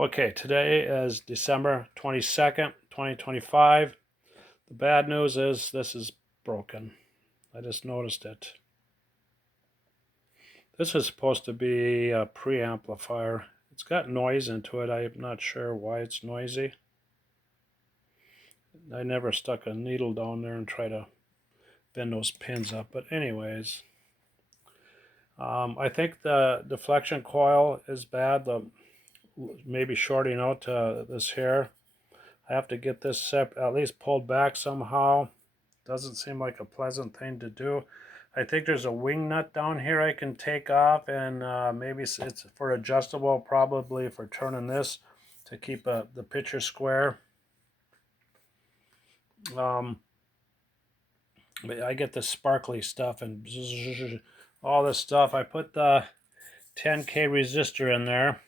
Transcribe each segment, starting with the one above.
Okay, today is December 22nd, 2025. The bad news is this is broken. I just noticed it. This is supposed to be a preamplifier. It's got noise into it. I'm not sure why it's noisy. I never stuck a needle down there and try to bend those pins up. But anyways, I think the deflection coil is bad. Maybe shorting out this here. I have to get this at least pulled back somehow. Doesn't seem like a pleasant thing to do. I think there's a wing nut down here I can take off, and maybe it's for adjustable, probably for turning this to keep the picture square. But I get the sparkly stuff and all this stuff. I put the 10K resistor in there.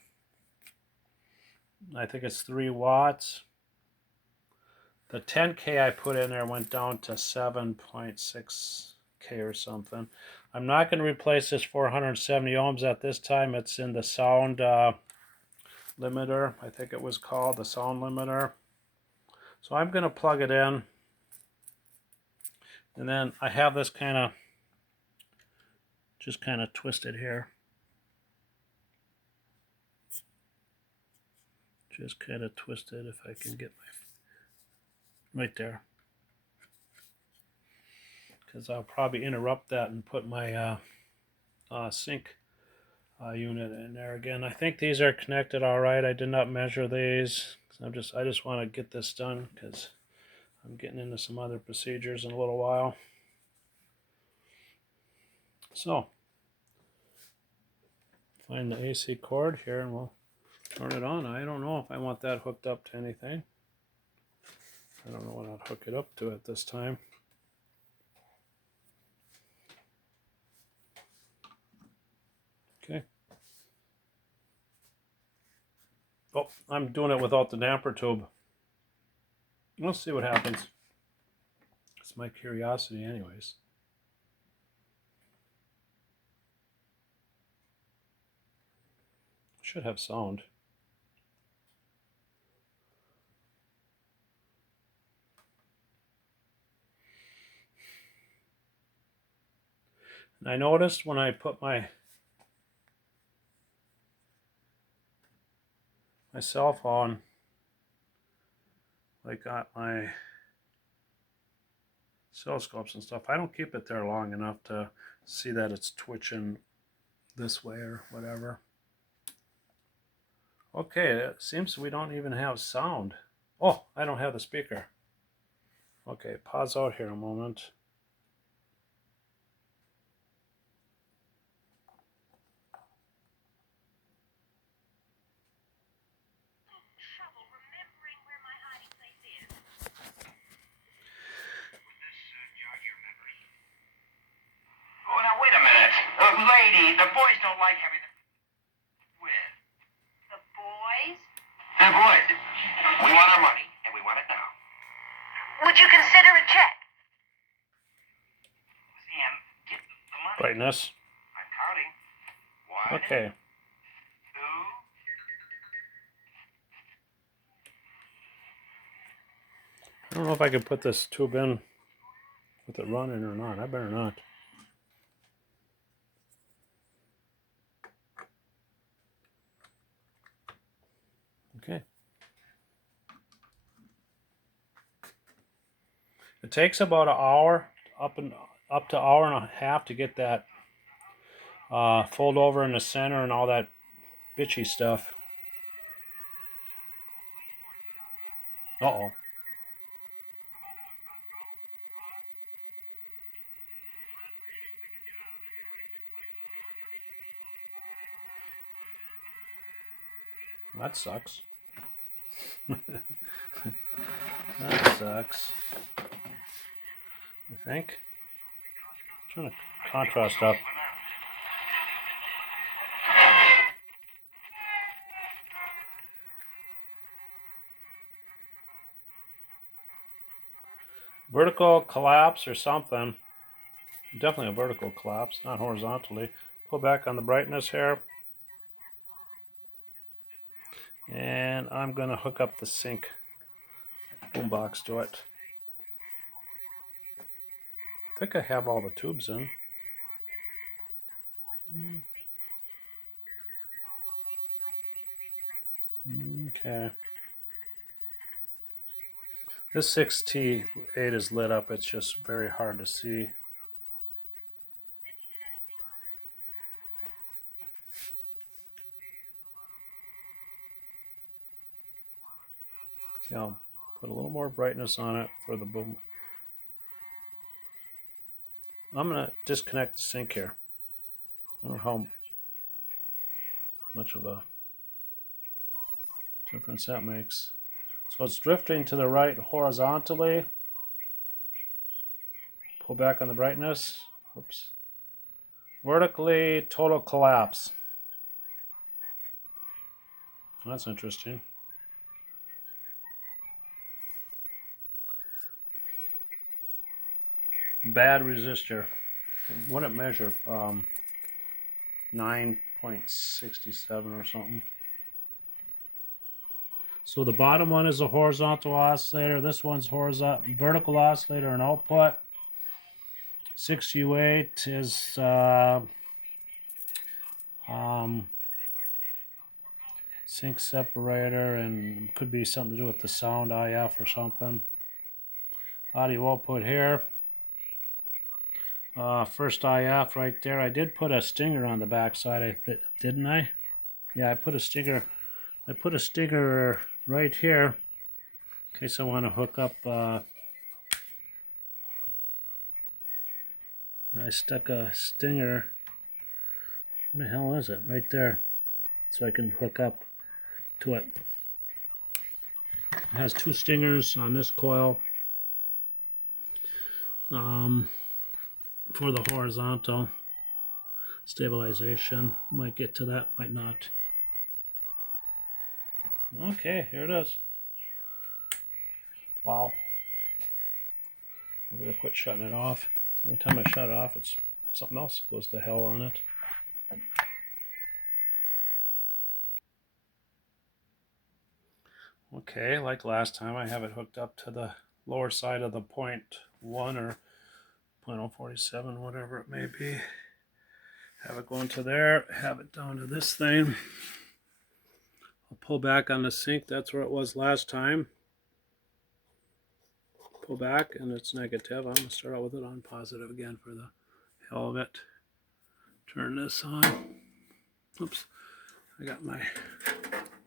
I think it's 3 watts. The 10K I put in there went down to 7.6K or something. I'm not going to replace this 470 ohms at this time. It's in the sound limiter. I think it was called the sound limiter. So I'm going to plug it in. And then I have this just kind of twisted here. Just kind of twisted if I can get my right there, because I'll probably interrupt that and put my sync unit in there again. I think these are connected all right. I did not measure these. I just want to get this done because I'm getting into some other procedures in a little while. So find the AC cord here and we'll turn it on. I don't know if I want that hooked up to anything. I don't know what I'll hook it up to at this time. Okay. Oh, I'm doing it without the damper tube. Let's see what happens. It's my curiosity anyways. Should have sound. And I noticed when I put my cell phone, like got my oscilloscopes and stuff, I don't keep it there long enough to see that it's twitching this way or whatever. Okay, it seems we don't even have sound. Oh, I don't have the speaker. Okay, pause out here a moment. Lady, the boys don't like having with. The boys? The boys. We want our money, and we want it now. Would you consider a check? Sam, get the money. Brightness. I'm counting. 1, okay. 2. I don't know if I can put this tube in with it running or not. I better not. Okay. It takes about an hour, up to an hour and a half to get that fold over in the center and all that bitchy stuff. Uh-oh. That sucks. That sucks. You think? I'm trying to contrast up. Vertical collapse or something. Definitely a vertical collapse, not horizontally. Pull back on the brightness here. And and I'm going to hook up the sink boombox to it. I think I have all the tubes in. Okay. This 6T8 is lit up. It's just very hard to see. Okay, I'll put a little more brightness on it for the boom. I'm going to disconnect the sink here. I don't know how much of a difference that makes. So it's drifting to the right horizontally. Pull back on the brightness. Oops. Vertically, total collapse. That's interesting. Bad resistor. What did it measure? 9.67 or something. So the bottom one is a horizontal oscillator. This one's horizontal, vertical oscillator and output. 6U8 is sync separator, and could be something to do with the sound IF or something. Audio output here. First IF right there. I did put a stinger on the back side, didn't I? Yeah, I put a stinger. I put a stinger right here in case I want to hook up. I stuck a stinger. What the hell is it? Right there, so I can hook up to it. It has two stingers on this coil for the horizontal stabilization. Might get to that, might not. Okay, here it is. Wow. I'm gonna quit shutting it off. Every time I shut it off, it's something else goes to hell on it. Okay, like last time, I have it hooked up to the lower side of the 0.1 or 0.047, whatever it may be. Have it going to there, have it down to this thing. I'll pull back on the sink, that's where it was last time. Pull back and it's negative. I'm going to start out with it on positive again for the hell of it. Turn this on. Oops, I got my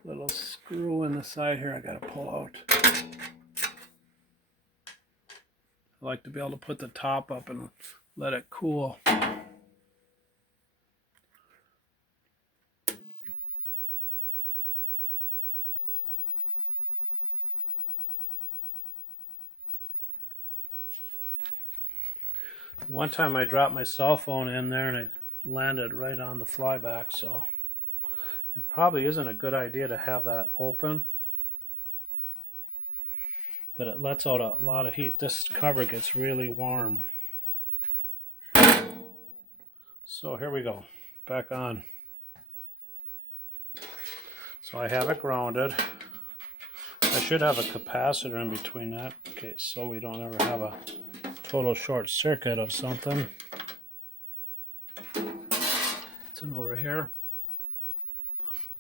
little screw in the side here I got to pull out. I like to be able to put the top up and let it cool. One time I dropped my cell phone in there and it landed right on the flyback, so it probably isn't a good idea to have that open. But it lets out a lot of heat. This cover gets really warm. So here we go. Back on. So I have it grounded. I should have a capacitor in between that, okay, so we don't ever have a total short circuit of something. It's in over here.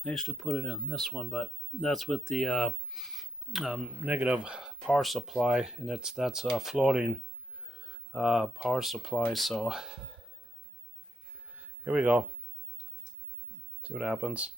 I used to put it in this one, but that's with the negative power supply, and that's a floating power supply. So here we go. See what happens.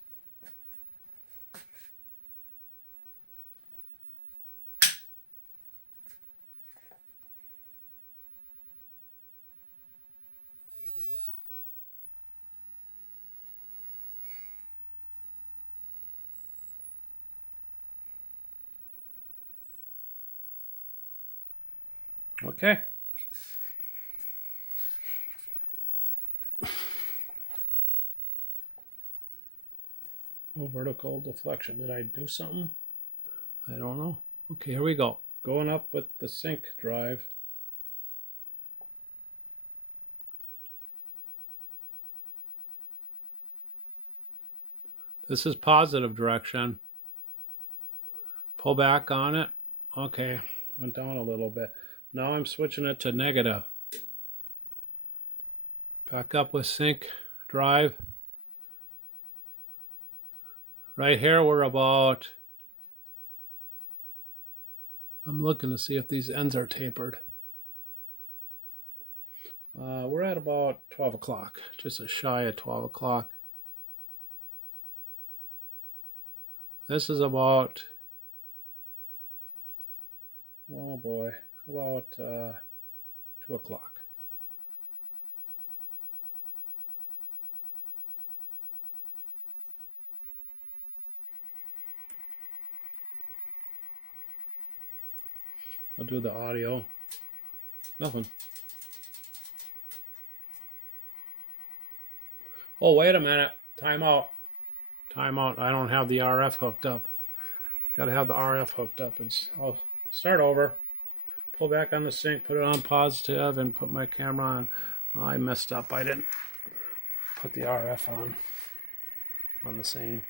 Okay. Oh, vertical deflection. Did I do something? I don't know. Okay, here we go. Going up with the sync drive. This is positive direction. Pull back on it. Okay, went down a little bit. Now I'm switching it to negative. Back up with sync drive. Right here we're about, I'm looking to see if these ends are tapered. We're at about 12 o'clock, just a shy of 12 o'clock. This is about, oh boy, about 2 o'clock. I'll do the audio. Nothing. Oh, wait a minute. Time out. Time out. I don't have the RF hooked up. Got to have the RF hooked up. And I'll start over. Pull back on the sync, put it on positive, and put my camera on. Oh, I messed up. I didn't put the RF on the scene.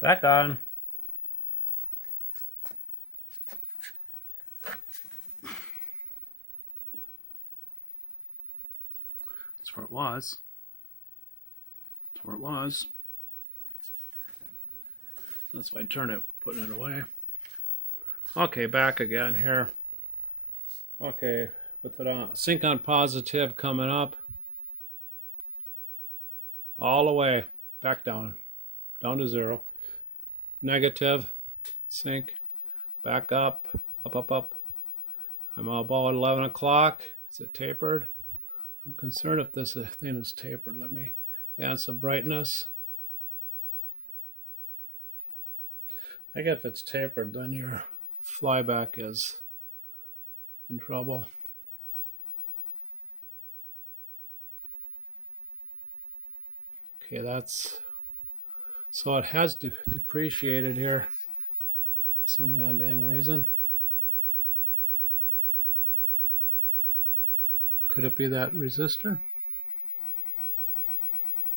Back on. That's where it was. That's where it was. That's why I turn it, putting it away. Okay, back again here. Okay, with it on. Sync on positive coming up. All the way. Back down. Down to 0. Negative. Sync. Back up. Up, up, up. I'm about 11 o'clock. Is it tapered? I'm concerned if this thing is tapered. Let me add some brightness. I guess if it's tapered, then your flyback is in trouble. Okay, that's, so it has depreciated here. Some goddamn reason. Could it be that resistor?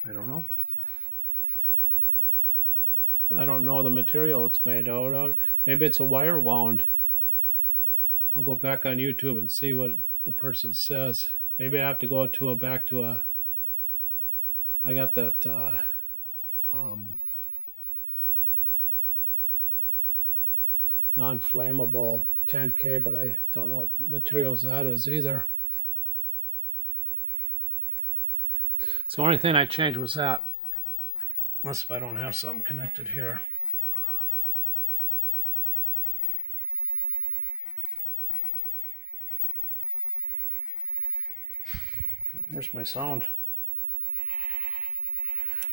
I don't know. I don't know the material it's made out of. Maybe it's a wire wound. I'll go back on YouTube and see what the person says. Maybe I have to go to back to a. I got that non-flammable 10K, but I don't know what materials that is either. So the only thing I changed was that. Unless if I don't have something connected here. Where's my sound?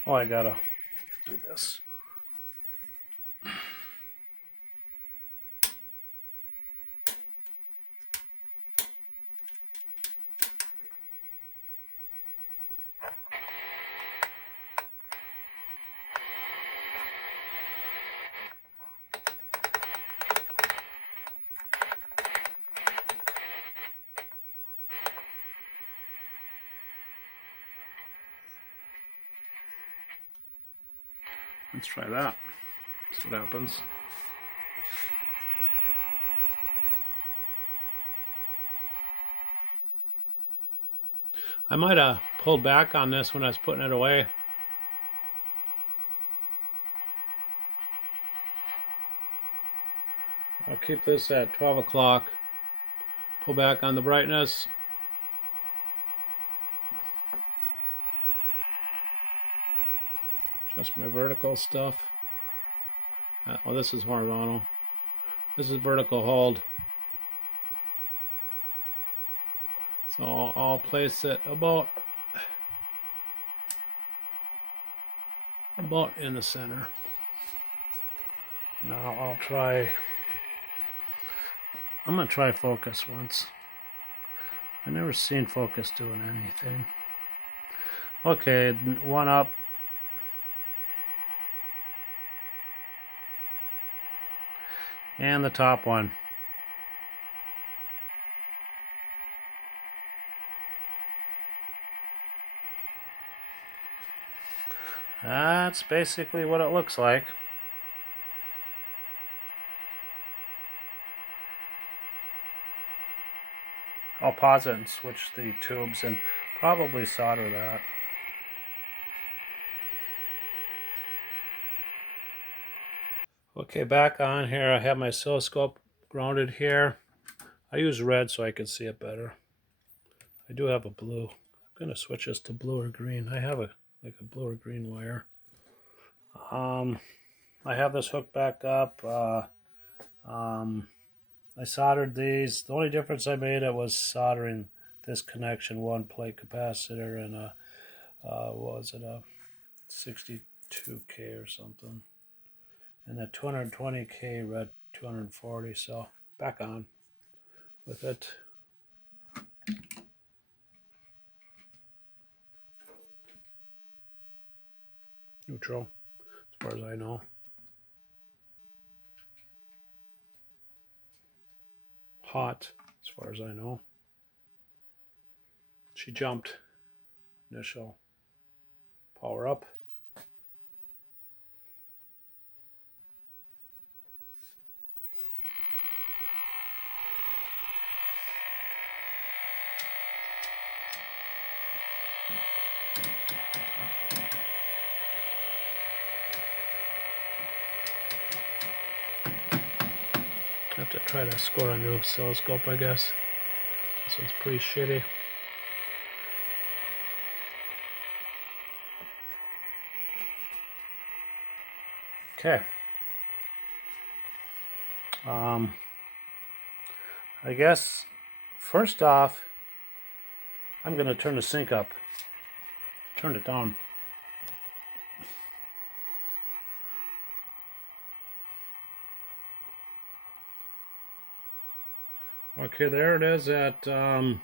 Oh, I gotta do this. Let's try that. See what happens. I might have pulled back on this when I was putting it away. I'll keep this at 12 o'clock. Pull back on the brightness. Adjust my vertical stuff. Oh, this is horizontal. This is vertical hold. So I'll place it about in the center. Now I'll try. I'm gonna try focus once. I've never seen focus doing anything. Okay, one up. And the top one. That's basically what it looks like. I'll pause it and switch the tubes and probably solder that. Okay, back on here. I have my oscilloscope grounded here. I use red so I can see it better. I do have a blue. I'm going to switch this to blue or green. I have like a blue or green wire. I have this hooked back up. I soldered these. The only difference I made it was soldering this connection, one plate capacitor and a what was it, a 62K or something, and a 220K red 240. So back on with it. Neutral, as far as I know. Hot, as far as I know. She jumped. Initial. Power up. I have to try to score a new oscilloscope, I guess. This one's pretty shitty. Okay. I guess first off, I'm going to turn the sync up. Turn it down. Okay, there it is at, well,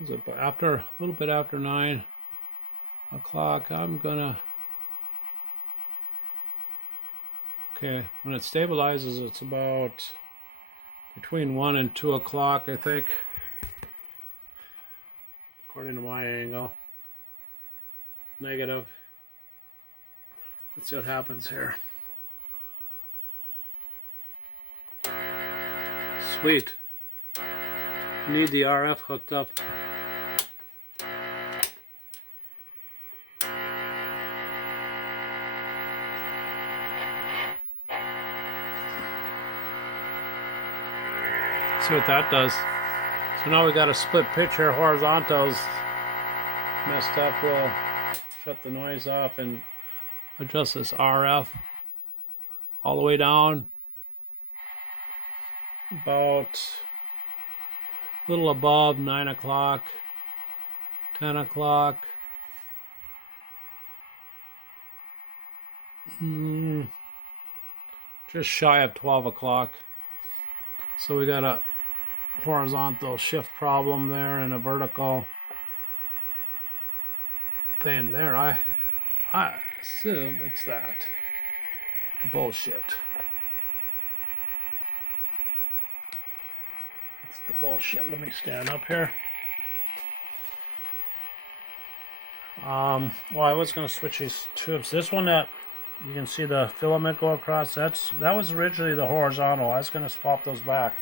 is it after, a little bit after 9 o'clock. I'm gonna, okay, when it stabilizes, it's about between 1 and 2 o'clock, I think, according to my angle. Negative. Let's see what happens here. Sweet. Need the RF hooked up. See what that does. So now we got a split picture. Horizontals messed up. We'll shut the noise off and adjust this RF all the way down. About a little above 9 o'clock, 10 o'clock. Just shy of 12 o'clock. So we got a horizontal shift problem there and a vertical thing there. I assume it's that. The bullshit. It's the bullshit. Let me stand up here. Well, I was going to switch these tubes. This one that you can see the filament go across, that was originally the horizontal. I was going to swap those back.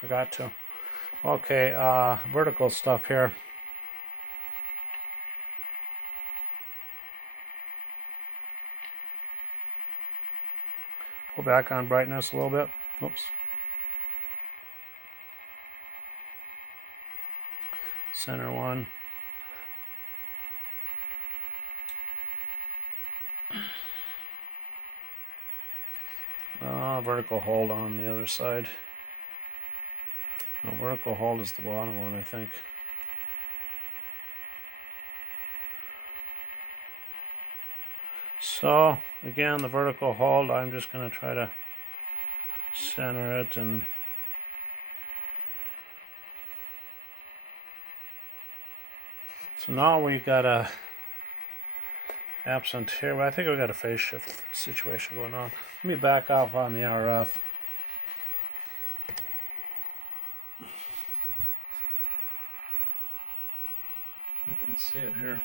Forgot to. Okay, vertical stuff here. Pull back on brightness a little bit. Oops. Center one. Vertical hold on the other side. No, vertical hold is the bottom one, I think. So, again, the vertical hold, I'm just going to try to center it and so now we got a absent here, but I think we got a phase shift situation going on. Let me back off on the RF. Let's see it here.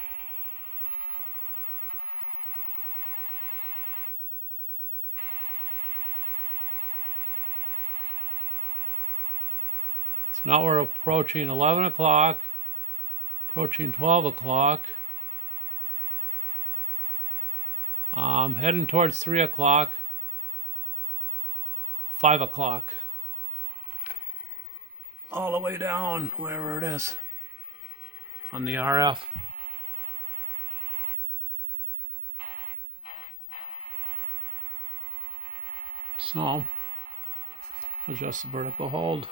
So now we're approaching 11 o'clock, approaching 12 o'clock. Heading towards 3 o'clock, 5 o'clock. All the way down, wherever it is, on the RF. So, adjust the vertical hold.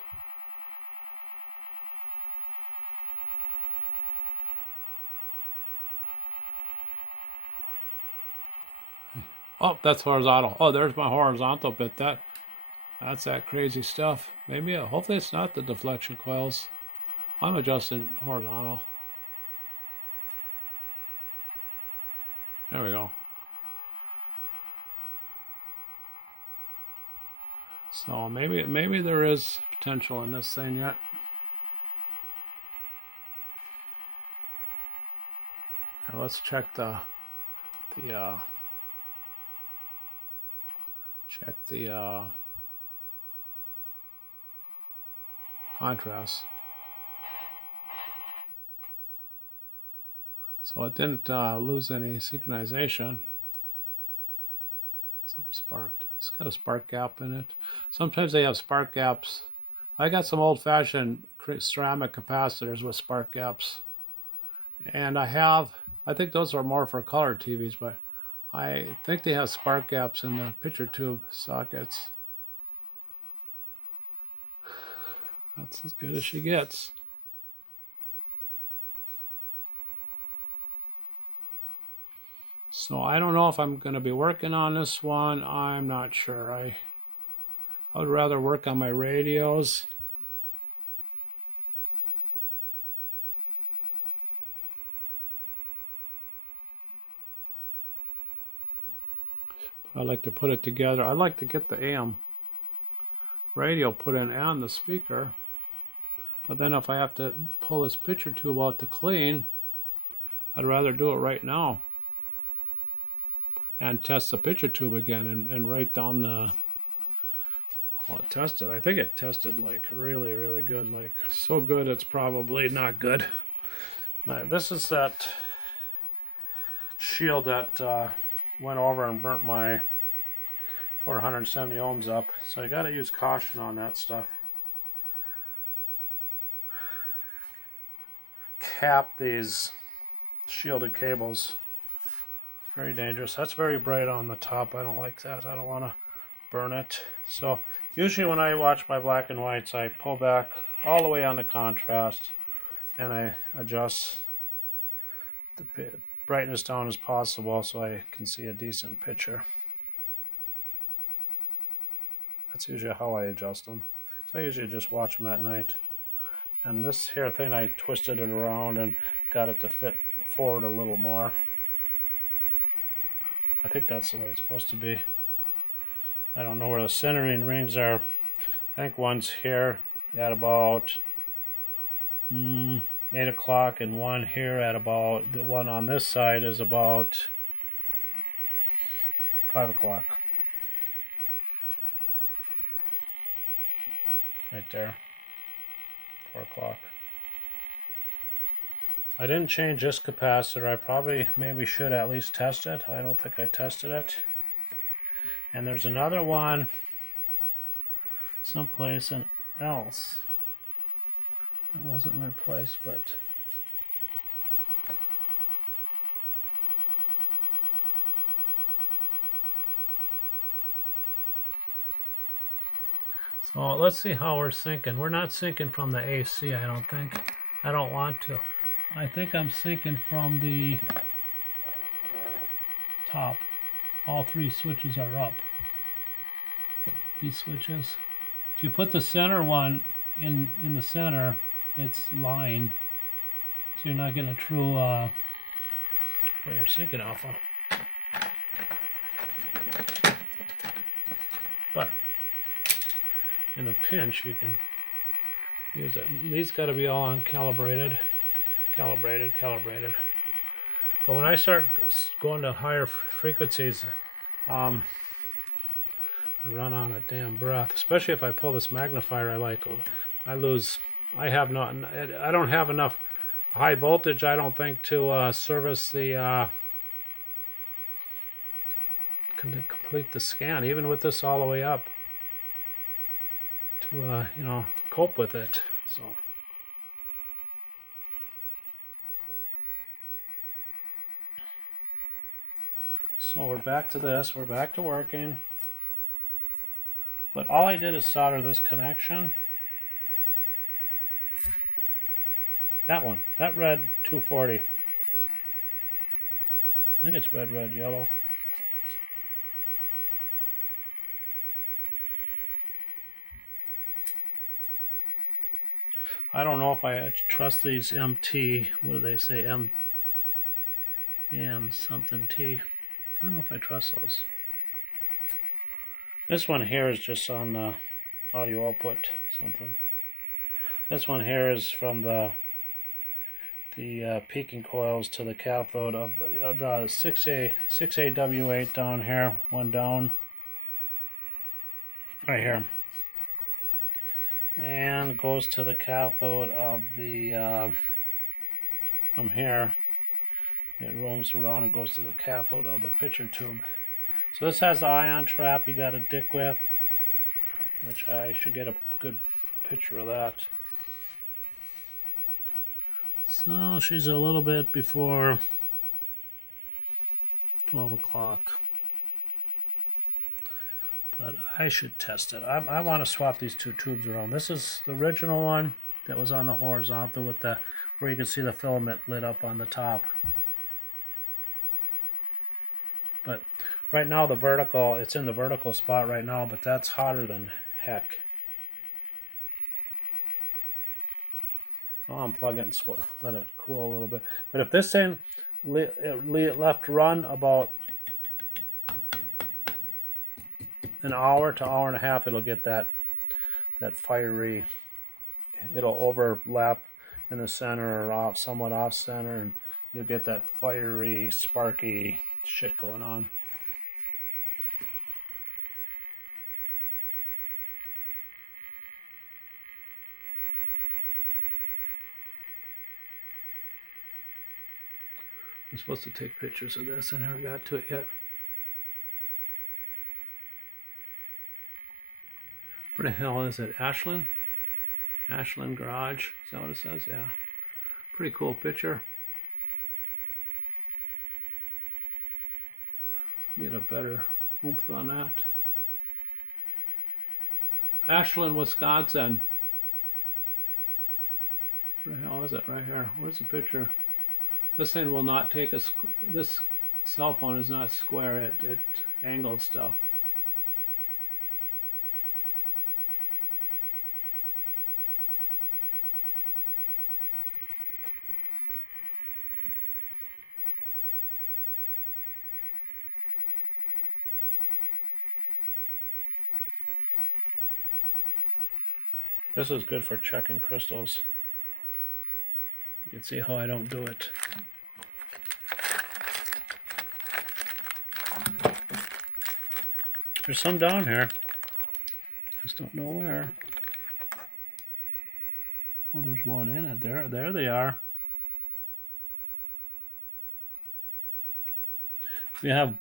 Oh, that's horizontal. Oh, there's my horizontal bit. That's that crazy stuff. Maybe, hopefully it's not the deflection coils. I'm adjusting horizontal. There we go. So maybe there is potential in this thing yet. Now let's check the contrast. So it didn't lose any synchronization. Something sparked. It's got a spark gap in it. Sometimes they have spark gaps. I got some old-fashioned ceramic capacitors with spark gaps. And I think those are more for color TVs, but I think they have spark gaps in the picture tube sockets. That's as good as she gets. So I don't know if I'm going to be working on this one. I'm not sure. I would rather work on my radios. I like to put it together. I like to get the AM radio put in and the speaker. But then if I have to pull this picture tube out to clean, I'd rather do it right now. And test the picture tube again and write down the... Well, it tested. I think it tested like really, really good. Like so good it's probably not good. But this is that shield that went over and burnt my 470 ohms up. So you got to use caution on that stuff. Cap these shielded cables. Very dangerous. That's very bright on the top. I don't like that. I don't want to burn it. So usually when I watch my black and whites, I pull back all the way on the contrast and I adjust the brightness down as possible so I can see a decent picture. That's usually how I adjust them. So I usually just watch them at night. And this here thing, I twisted it around and got it to fit forward a little more. I think that's the way it's supposed to be. I don't know where the centering rings are. I think one's here at about 8 o'clock and one here at about, the one on this side is about 5 o'clock. Right there. 4 o'clock. I didn't change this capacitor. I probably maybe should at least test it. I don't think I tested it. And there's another one someplace else that wasn't replaced, but so let's see how we're syncing. We're not syncing from the AC, I don't think. I don't want to. I think I'm syncing from the top. All three switches are up. These switches. If you put the center one in the center, it's line. So you're not getting a true what you're syncing off of. But in a pinch you can use it. These got to be all uncalibrated. calibrated. But when I start going to higher frequencies, I run out of damn breath. Especially if I pull this magnifier, I lose. I don't have enough high voltage, I don't think, to service the complete the scan, even with this all the way up, to cope with it. So we're back to this. We're back to working. But all I did is solder this connection. That one. That red 240. I think it's red, yellow. I don't know if I trust these MT. What do they say? M something T. I don't know if I trust those. This one here is just on the audio output something. This one here is from the peaking coils to the cathode of the 6AW8 down here, one down right here, and goes to the cathode of the from here. It roams around and goes to the cathode of the picture tube. So this has the ion trap you got to dick with, which I should get a good picture of that. So she's a little bit before 12 o'clock. But I should test it. I want to swap these two tubes around. This is the original one that was on the horizontal with where you can see the filament lit up on the top. But right now it's in the vertical spot right now, but that's hotter than heck. I'll unplug it and let it cool a little bit. But if this thing left run about an hour to hour and a half, it'll get that fiery. It'll overlap in the center or somewhat off center, and you'll get that fiery, sparky shit going on. I'm supposed to take pictures of this. I never got to it yet. Where the hell is it? Ashland? Ashland Garage. Is that what it says? Yeah. Pretty cool picture. Get a better oomph on that. Ashland, Wisconsin. Where the hell is it? Right here. Where's the picture? This thing will not take this cell phone is not square. It angles stuff. This is good for checking crystals. You can see how I don't do it. There's some down here. Just don't know where. Oh, there's one in it. There they are. We have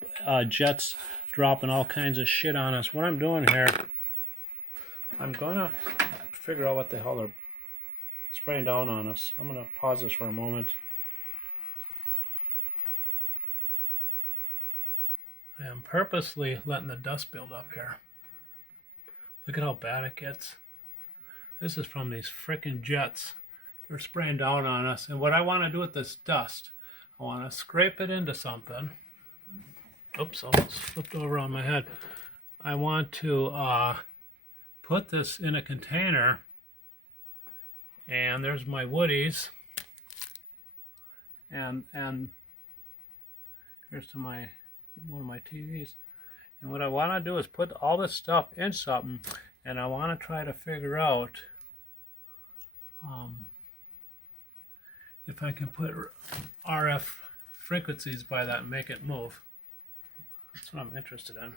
jets dropping all kinds of shit on us. What I'm doing here, I'm gonna figure out what the hell they're spraying down on us. I'm gonna pause this for a moment. I am purposely letting the dust build up here. Look at how bad it gets. This is from these frickin' jets. They're spraying down on us. And what I want to do with this dust, I want to scrape it into something. Oops, almost flipped over on my head. I want to put this in a container. And there's my woodies. And here's to one of my TVs. And what I want to do is put all this stuff in something, and I want to try to figure out if I can put RF frequencies by that and make it move. That's what I'm interested in.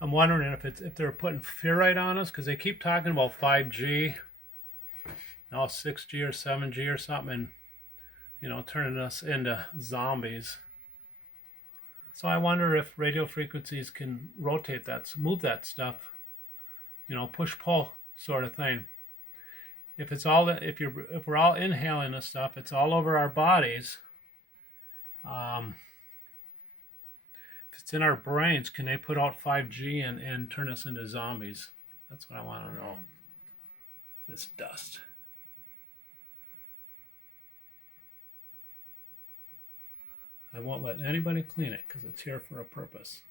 I'm wondering if they're putting ferrite on us, because they keep talking about 5G, now 6G or 7G or something, and turning us into zombies. So I wonder if radio frequencies can rotate that, move that stuff, push pull sort of thing. If we're all inhaling this stuff, it's all over our bodies. If it's in our brains, can they put out 5G and turn us into zombies? That's what I want to know. This dust. I won't let anybody clean it because it's here for a purpose.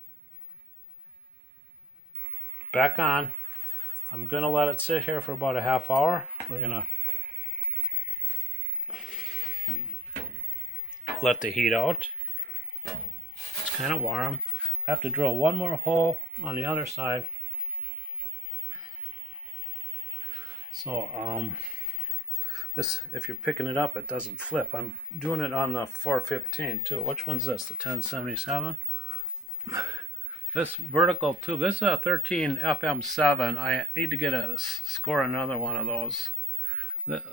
Back on. I'm going to let it sit here for about a half hour. We're going to let the heat out. It's kind of warm. I have to drill one more hole on the other side. So this, if you're picking it up, it doesn't flip. I'm doing it on the 415 too. Which one's this? The 1077? This vertical tube, this is a 13 FM7. I need to score another one of those.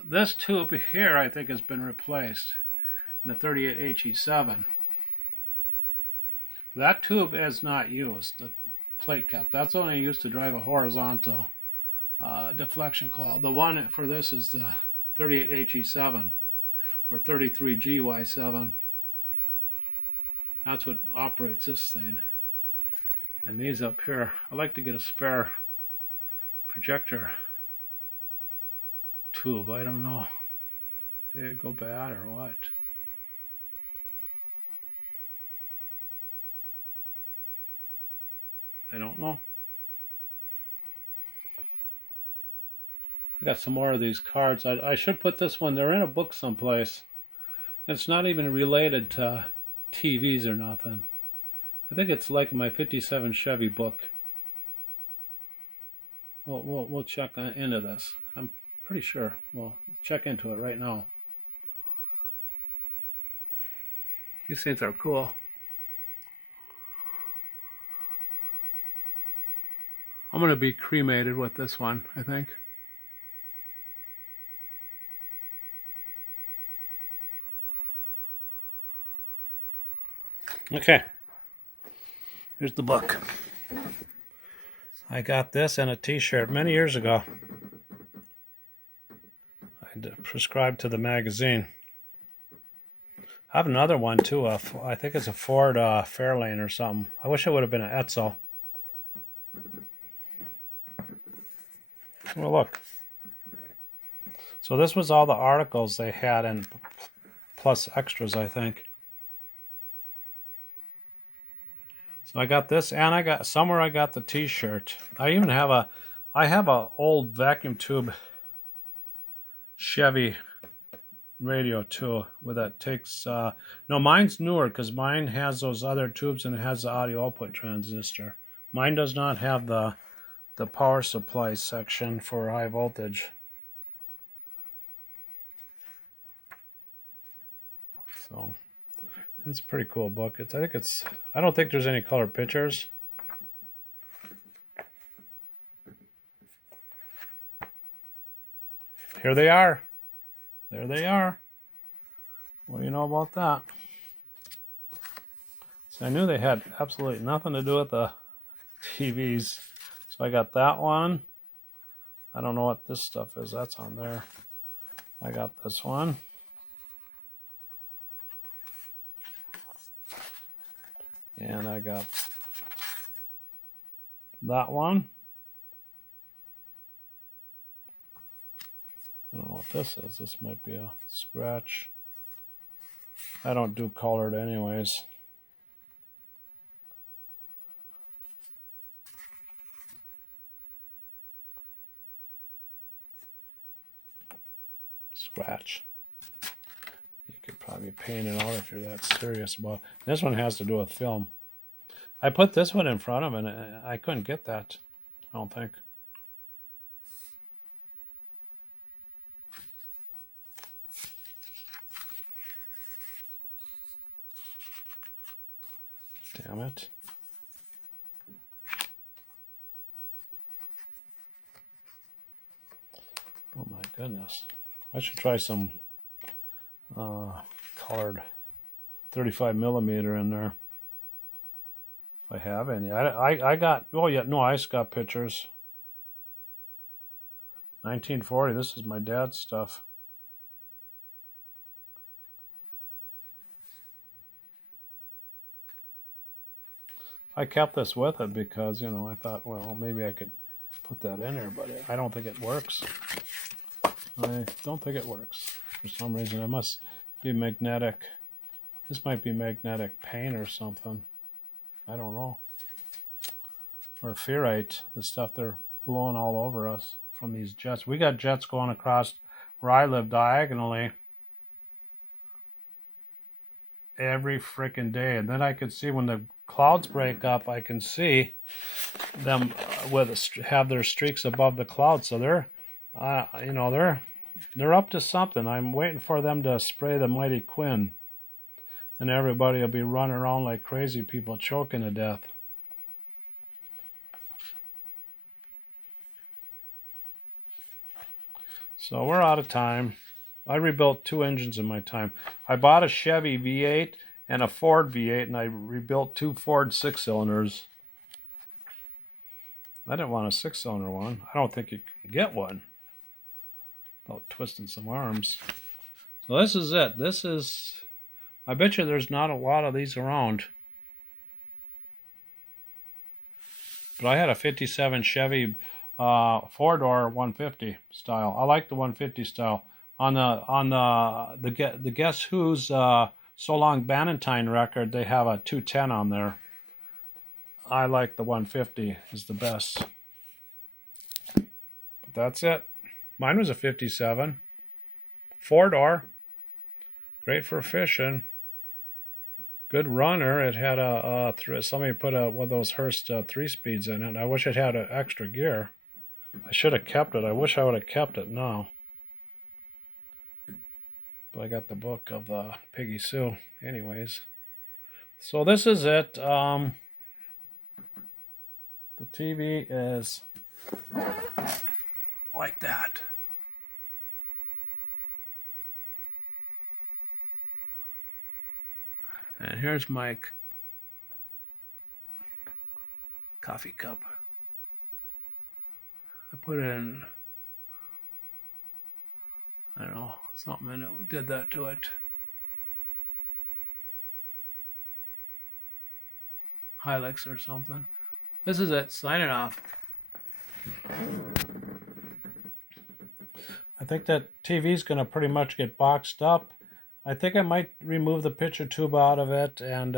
This tube here, I think, has been replaced in the 38 HE7. That tube is not used, the plate cap. That's only used to drive a horizontal deflection coil. The one for this is the 38 HE7 or 33 GY7. That's what operates this thing. And these up here, I like to get a spare projector tube. I don't know if they go bad or what. I don't know. I got some more of these cards. I should put this one. They're in a book someplace. It's not even related to TVs or nothing. I think it's like my 57 Chevy book. We'll check into this. I'm pretty sure. We'll check into it right now. These things are cool. I'm going to be cremated with this one, I think. Okay. Here's the book. I got this and a t-shirt many years ago. I prescribed to the magazine. I have another one too. I think it's a Ford Fairlane or something. I wish it would have been an Etzel. Well, look. So this was all the articles they had, and plus extras, I think. So I got this, and I got the t-shirt. I even have a old vacuum tube Chevy radio too, with that takes no, mine's newer because mine has those other tubes and it has the audio output transistor. Mine does not have the power supply section for high voltage. So it's a pretty cool book. I don't think there's any color pictures. Here they are. There they are. What do you know about that? So I knew they had absolutely nothing to do with the TVs. So I got that one. I don't know what this stuff is. That's on there. I got this one. And I got that one. I don't know what this is. This might be a scratch. I don't do colored anyways. Scratch. You could probably paint it out if you're that serious about it. This one has to do with film. I put this one in front of it and I couldn't get that. I don't think. Damn it. Oh my goodness. I should try some colored 35 millimeter in there. If I have any. I got, oh yeah, no, I just got pictures. 1940, this is my dad's stuff. I kept this with it because, you know, I thought, well, maybe I could put that in there, but I don't think it works. I don't think it works. For some reason, it must be magnetic. This might be magnetic paint or something. I don't know. Or ferrite, the stuff they're blowing all over us from these jets. We got jets going across where I live diagonally every freaking day. And then I could see when the clouds break up, I can see them have their streaks above the clouds. So they're, you know, they're up to something. I'm waiting for them to spray the Mighty Quinn. And everybody will be running around like crazy people choking to death. So we're out of time. I rebuilt 2 engines in my time. I bought a Chevy V8 and a Ford V8, and I rebuilt 2 Ford 6-cylinders. I didn't want a 6-cylinder one. I don't think you can get one without twisting some arms. So this is it. This is, I bet you there's not a lot of these around. But I had a 57 Chevy 4-door 150 style. I like the 150 style. On the Guess Who's So Long Bannantine record, they have a 210 on there. I like the 150 is the best. But that's it. Mine was a 57. 4-door. Great for fishing. Good runner. It had somebody put one of those Hurst 3-speeds in it. I wish it had an extra gear. I should have kept it. I wish I would have kept it now. But I got the book of Piggy Sue anyways. So this is it. The TV is like that. And here's my coffee cup. I put in, I don't know, something in it did that to it. Hilux or something. This is it, signing off. I think that TV's going to pretty much get boxed up. I think I might remove the picture tube out of it and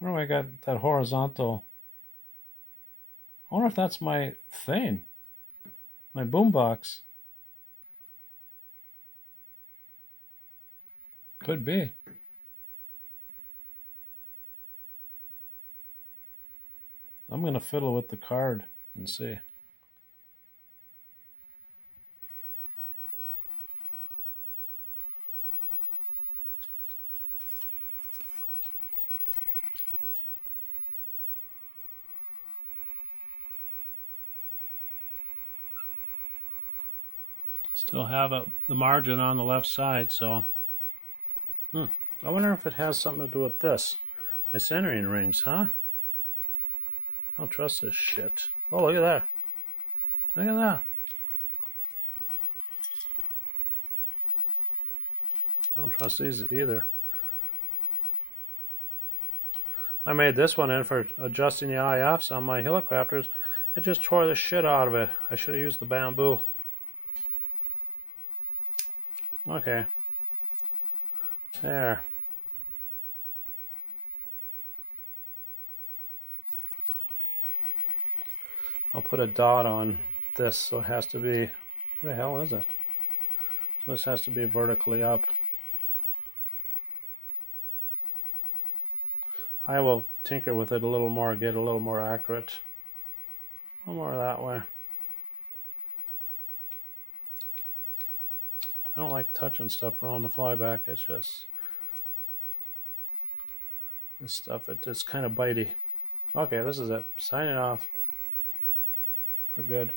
where do I got that horizontal? I wonder if that's my thing, my boombox. Could be. I'm going to fiddle with the card and see. Still have the margin on the left side, so I wonder if it has something to do with this. My centering rings, huh? I don't trust this shit. Oh, look at that. Look at that. I don't trust these either. I made this one in for adjusting the IFs on my helicopters. It just tore the shit out of it. I should have used the bamboo. Okay. There. I'll put a dot on this, so it has to be, what the hell is it? So this has to be vertically up. I will tinker with it a little more, get a little more accurate. A little more that way. I don't like touching stuff around the flyback. It's just this stuff. It's kind of bitey. Okay, this is it. Signing off for good.